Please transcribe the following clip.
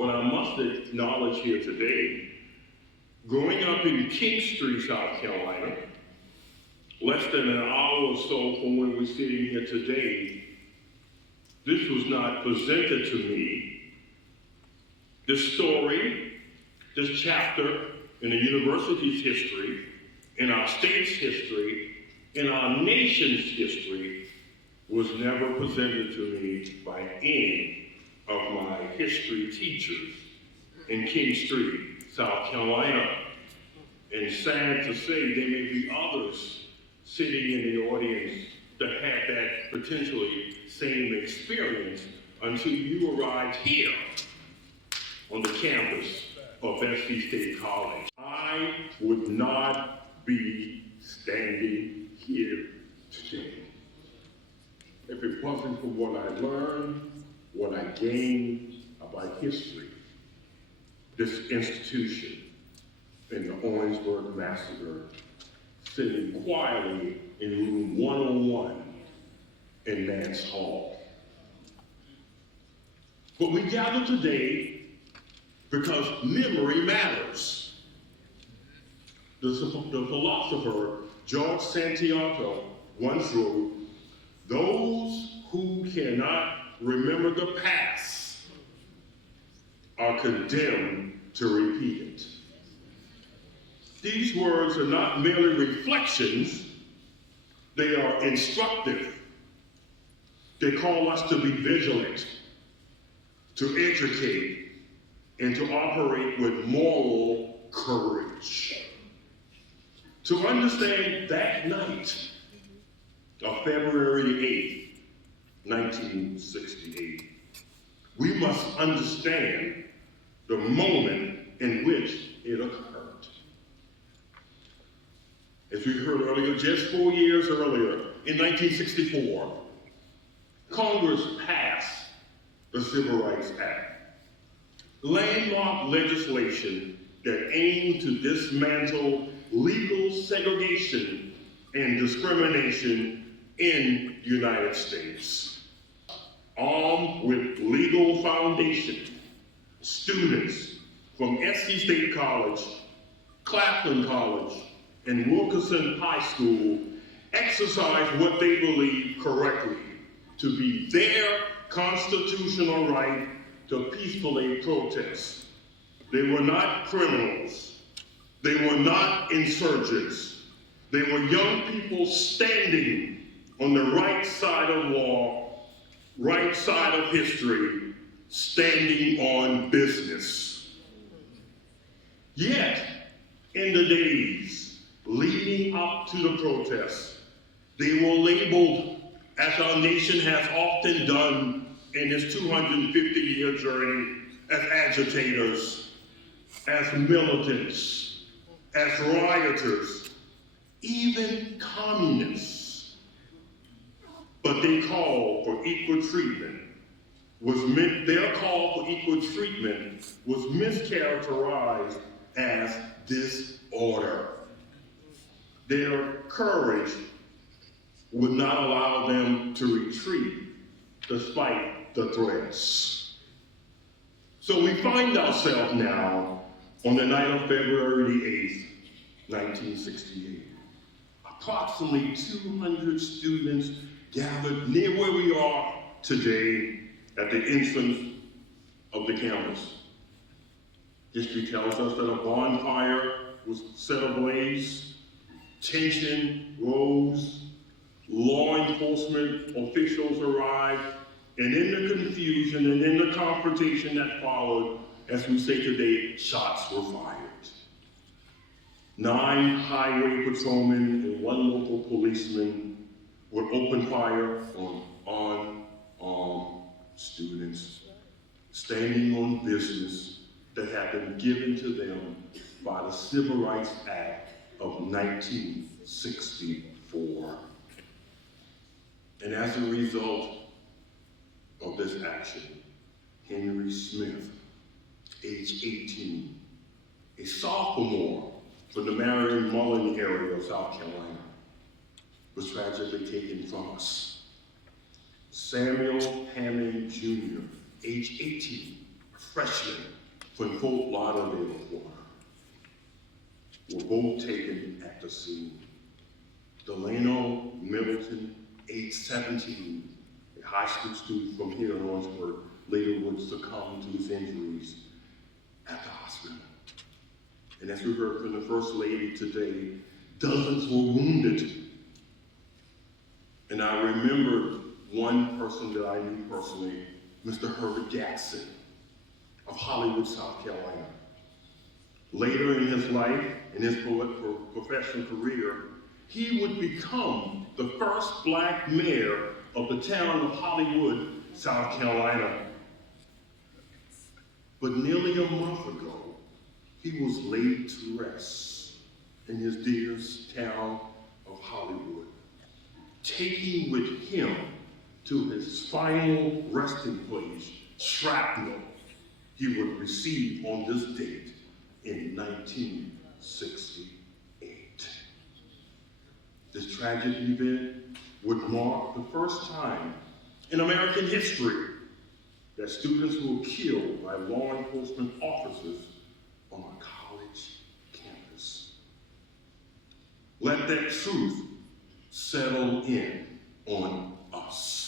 But I must acknowledge here today, growing up in King Street, South Carolina, less than an hour or so from when we're sitting here today, this was not presented to me. This story, this chapter in the university's history, in our state's history, in our nation's history, was never presented to me by any of my history teachers in King Street, South Carolina. And sad to say, there may be others sitting in the audience that had that potentially same experience until you arrived here on the campus of SC State College. I would not be standing here today if it wasn't for what I learned, what I gained about history, this institution, in the Orangeburg Massacre, sitting quietly in room 101 in Nance Hall. But we gather today because memory matters. The philosopher George Santiago once wrote, "Those who cannot remember the past are condemned to repeat it." These words are not merely reflections, they are instructive. They call us to be vigilant, to educate, and to operate with moral courage. To understand that night of February 8th, 1968, we must understand the moment in which it occurred. As we heard earlier, just 4 years earlier, in 1964, Congress passed the Civil Rights Act, landmark legislation that aimed to dismantle legal segregation and discrimination in the United States. Armed with legal foundation, students from SC State College, Claflin College, and Wilkerson High School exercised what they believed correctly to be their constitutional right to peacefully protest. They were not criminals. They were not insurgents. They were young people standing on the right side of law, right side of history, standing on business. Yet, in the days leading up to the protests, they were labeled, as our nation has often done in its 250-year journey, as agitators, as militants, as rioters, even communists. But they called for equal treatment. Their call for equal treatment was mischaracterized as disorder. Their courage would not allow them to retreat despite the threats. So we find ourselves now on the night of February 8th, 1968. Approximately 200 students gathered near where we are today at the entrance of the campus. History tells us that a bonfire was set ablaze, tension rose, law enforcement officials arrived, and in the confusion and in the confrontation that followed, as we say today, shots were fired. 9 highway patrolmen and 1 local policeman would open fire on unarmed students standing on business that had been given to them by the Civil Rights Act of 1964. And as a result of this action, Henry Smith, age 18, a sophomore from the Marion Mullen area of South Carolina, was tragically taken from us. Samuel Hammond Jr., age 18, freshman from Fort Lauderdale, Florida, were both taken at the scene. Delano Middleton, age 17, a high school student from here in Orangeburg, later would succumb to his injuries at the hospital. And as we heard from the First Lady today, dozens were wounded. And I remember one person that I knew personally, Mr. Herbert Jackson of Hollywood, South Carolina. Later in his life, in his professional career, he would become the first black mayor of the town of Hollywood, South Carolina. But nearly a month ago, he was laid to rest in his dear town of Hollywood, taking with him to his final resting place shrapnel he would receive on this date in 1968. This tragic event would mark the first time in American history that students were killed by law enforcement officers on a college campus. Let that truth settle in on us.